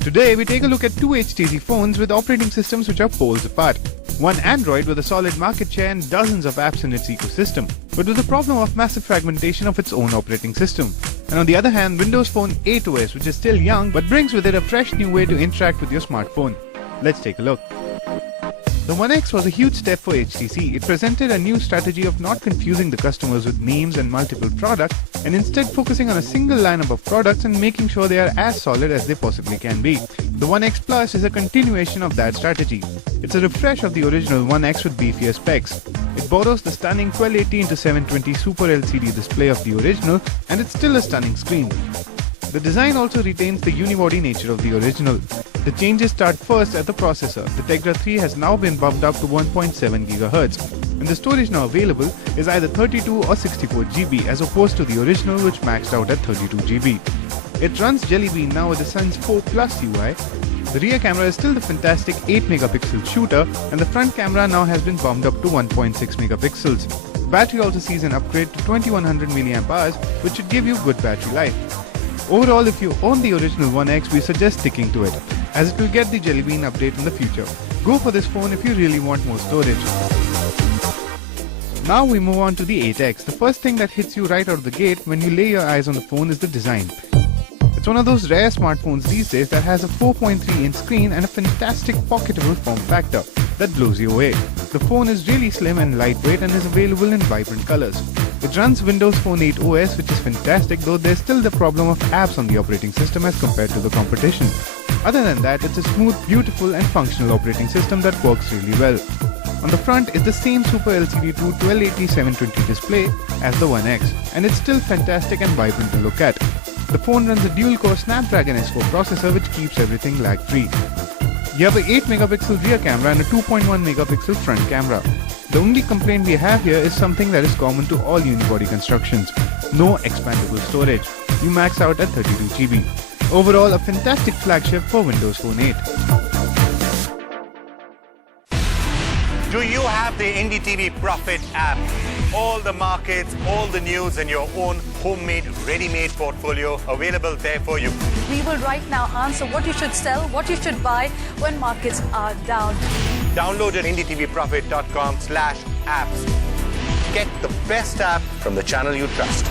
Today we take a look at two HTC phones with operating systems which are poles apart. One Android with a solid market share and dozens of apps in its ecosystem, but with the problem of massive fragmentation of its own operating system. And on the other hand, Windows Phone 8 OS, which is still young but brings with it a fresh new way to interact with your smartphone. Let's take a look. The One X was a huge step for HTC. It presented a new strategy of not confusing the customers with names and multiple products, and instead focusing on a single lineup of products and making sure they are as solid as they possibly can be. The One X Plus is a continuation of that strategy. It's a refresh of the original One X with beefier specs. It borrows the stunning 1280x720 Super LCD display of the original, and it's still a stunning screen. The design also retains the unibody nature of the original. The changes start first at the processor. The Tegra 3 has now been bumped up to 1.7 GHz, and the storage now available is either 32 or 64 GB as opposed to the original which maxed out at 32 GB. It runs Jelly Bean now with the Sun's 4 Plus UI. The rear camera is still the fantastic 8 megapixel shooter, and the front camera now has been bumped up to 1.6 megapixels. The battery also sees an upgrade to 2100 mAh, which should give you good battery life. Overall, if you own the original One X, we suggest sticking to it, as it will get the Jelly Bean update in the future. Go for this phone if you really want more storage. Now we move on to the 8X. The first thing that hits you right out of the gate when you lay your eyes on the phone is the design. It's one of those rare smartphones these days that has a 4.3-inch screen and a fantastic pocketable form factor that blows you away. The phone is really slim and lightweight and is available in vibrant colors. It runs Windows Phone 8 OS, which is fantastic, though there's still the problem of apps on the operating system as compared to the competition. Other than that, it's a smooth, beautiful and functional operating system that works really well. On the front is the same Super LCD True 1280x720 display as the One X, and it's still fantastic and vibrant to look at. The phone runs a dual-core Snapdragon S4 processor which keeps everything lag-free. You have an 8 megapixel rear camera and a 2.1 megapixel front camera. The only complaint we have here is something that is common to all unibody constructions: no expandable storage. You max out at 32 GB. Overall, a fantastic flagship for Windows Phone 8. Do you have the NDTV Profit app? All the markets, all the news and your own homemade, ready-made portfolio available there for you. We will right now answer what you should sell, what you should buy when markets are down. Download at ndtvprofit.com/apps. Get the best app from the channel you trust.